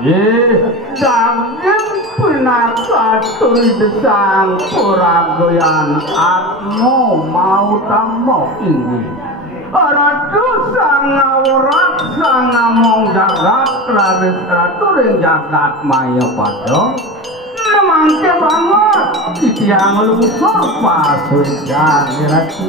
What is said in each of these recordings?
daging pinakatur desang puragoyan atmo mau tamo ini ratu sangawrak sangamong jagat laris raturing jagat maya padong mangke banget titiang lungsur pasujan ratu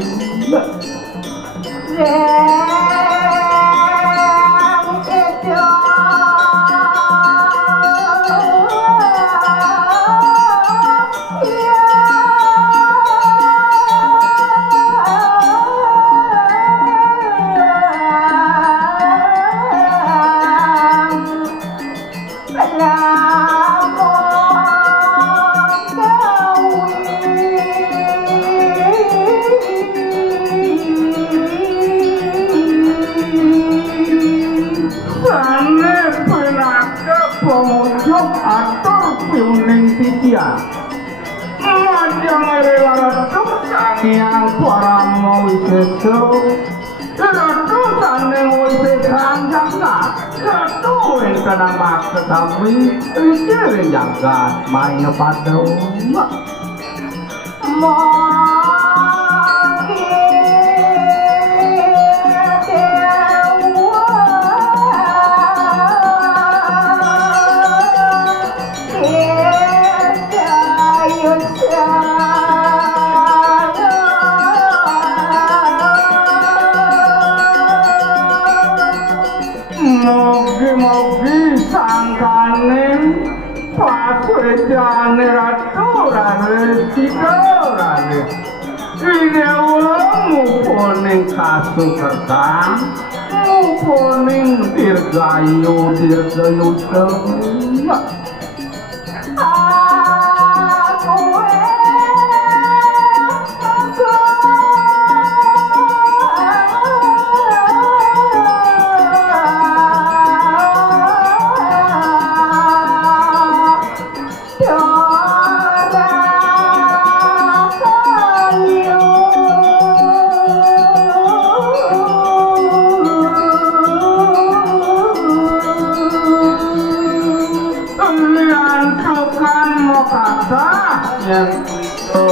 yang para mau itu itu saneng wisesan jagat itu yang kena maksud kami itu jagat main pada jane ratu rane sidorane ini muponing kasukertan muponing dirgayu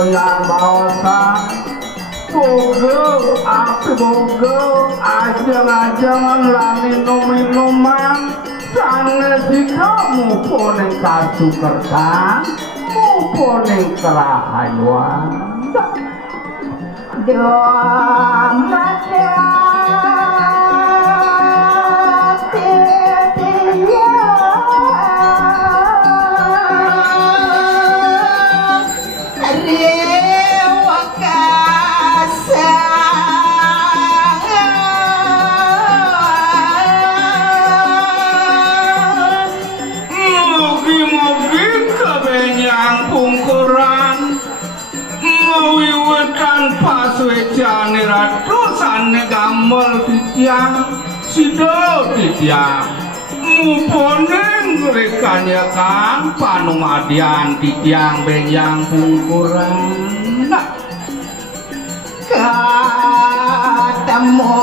yang bawasa bogo api bogo ajeng-ajengan lah minum-minuman sange jika muponing kasukertan muponing kerahayuan jane ratu sane gamel titiang sido titiang muponing rekanyakan panumadian titiang benyang pungkuran ketemu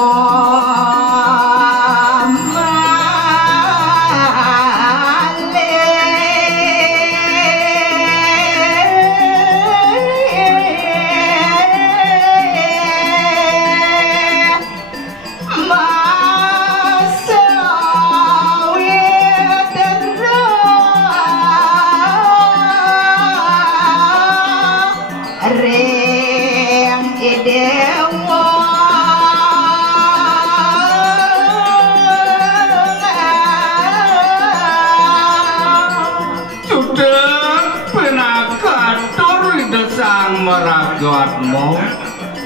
meragatmu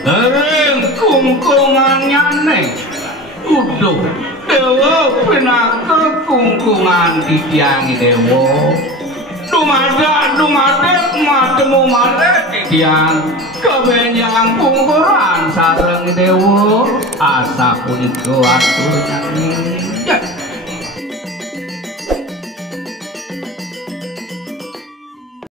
ring kungkungannya nih uduh dewa penaker kungkungan ditiangi dewa dumadak matemu malek ditiang kebenyang pungkuran sareng dewa asa kuning kuat nyanyi